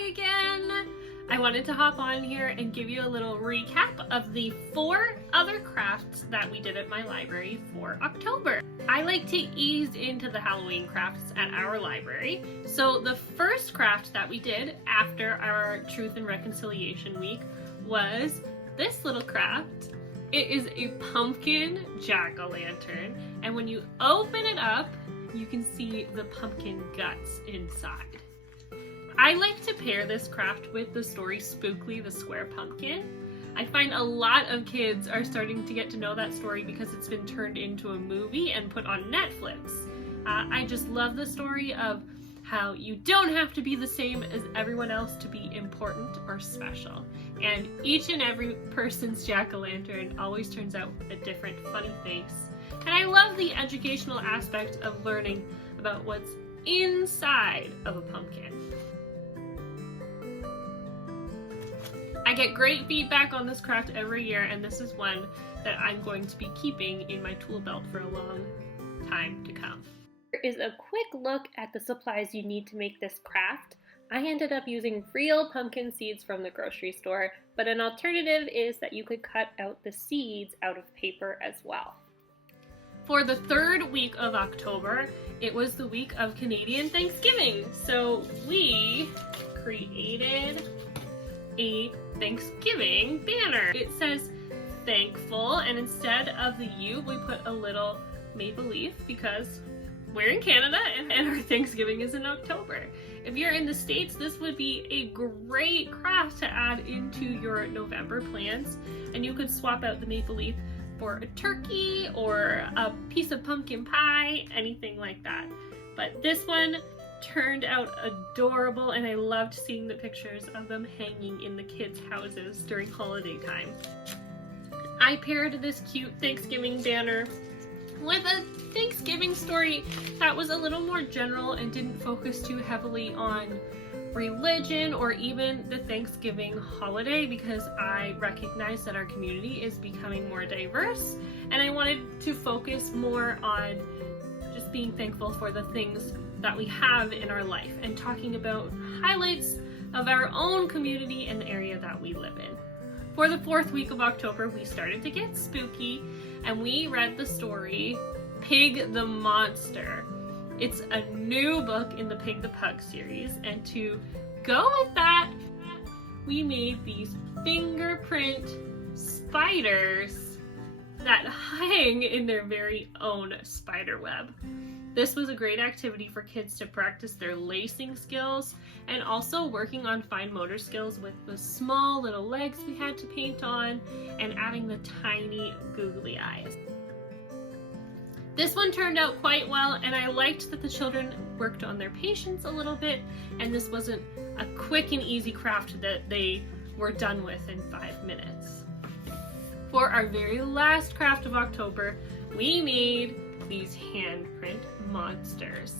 Hi again! I wanted to hop on here and give you a little recap of the 4 other crafts that we did at my library for October. I like to ease into the Halloween crafts at our library. So the first craft that we did after our Truth and Reconciliation Week was this little craft. It is a pumpkin jack-o'-lantern, and when you open it up, you can see the pumpkin guts inside. I like to pair this craft with the story Spookly the Square Pumpkin. I find a lot of kids are starting to get to know that story because it's been turned into a movie and put on Netflix. I just love the story of how you don't have to be the same as everyone else to be important or special. And each and every person's jack-o'-lantern always turns out with a different funny face. And I love the educational aspect of learning about what's inside of a pumpkin. I get great feedback on this craft every year, and this is one that I'm going to be keeping in my tool belt for a long time to come. Here is a quick look at the supplies you need to make this craft. I ended up using real pumpkin seeds from the grocery store, but an alternative is that you could cut out the seeds out of paper as well. For the 3rd week of October, it was the week of Canadian Thanksgiving, so we created a Thanksgiving banner. It says thankful, and instead of the U, we put a little maple leaf because we're in Canada and our Thanksgiving is in October. If you're in the States, this would be a great craft to add into your November plans, and you could swap out the maple leaf for a turkey or a piece of pumpkin pie, anything like that. But this one turned out adorable, and I loved seeing the pictures of them hanging in the kids' houses during holiday time. I paired this cute Thanksgiving banner with a Thanksgiving story that was a little more general and didn't focus too heavily on religion or even the Thanksgiving holiday, because I recognize that our community is becoming more diverse, and I wanted to focus more on just being thankful for the things that we have in our life and talking about highlights of our own community and the area that we live in. For the 4th week of October, we started to get spooky, and we read the story Pig the Monster. It's a new book in the Pig the Pug series, and to go with that, we made these fingerprint spiders that hang in their very own spider web. This was a great activity for kids to practice their lacing skills and also working on fine motor skills with the small little legs we had to paint on and adding the tiny googly eyes. This one turned out quite well, and I liked that the children worked on their patience a little bit, and this wasn't a quick and easy craft that they were done with in 5 minutes. For our very last craft of October, we made these handprint monsters.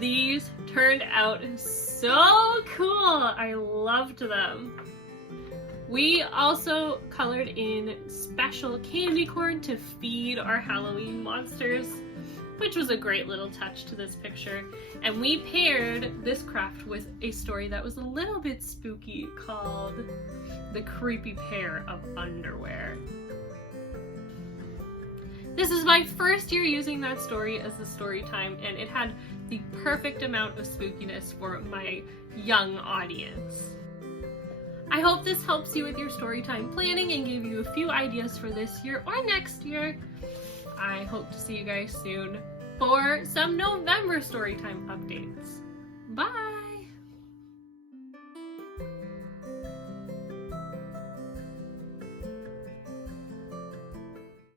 These turned out so cool. I loved them. We also colored in special candy corn to feed our Halloween monsters, which was a great little touch to this picture. And we paired this craft with a story that was a little bit spooky called The Creepy Pair of Underwear. This is my first year using that story as the story time, and it had the perfect amount of spookiness for my young audience. I hope this helps you with your storytime planning and gave you a few ideas for this year or next year. I hope to see you guys soon for some November storytime updates. Bye!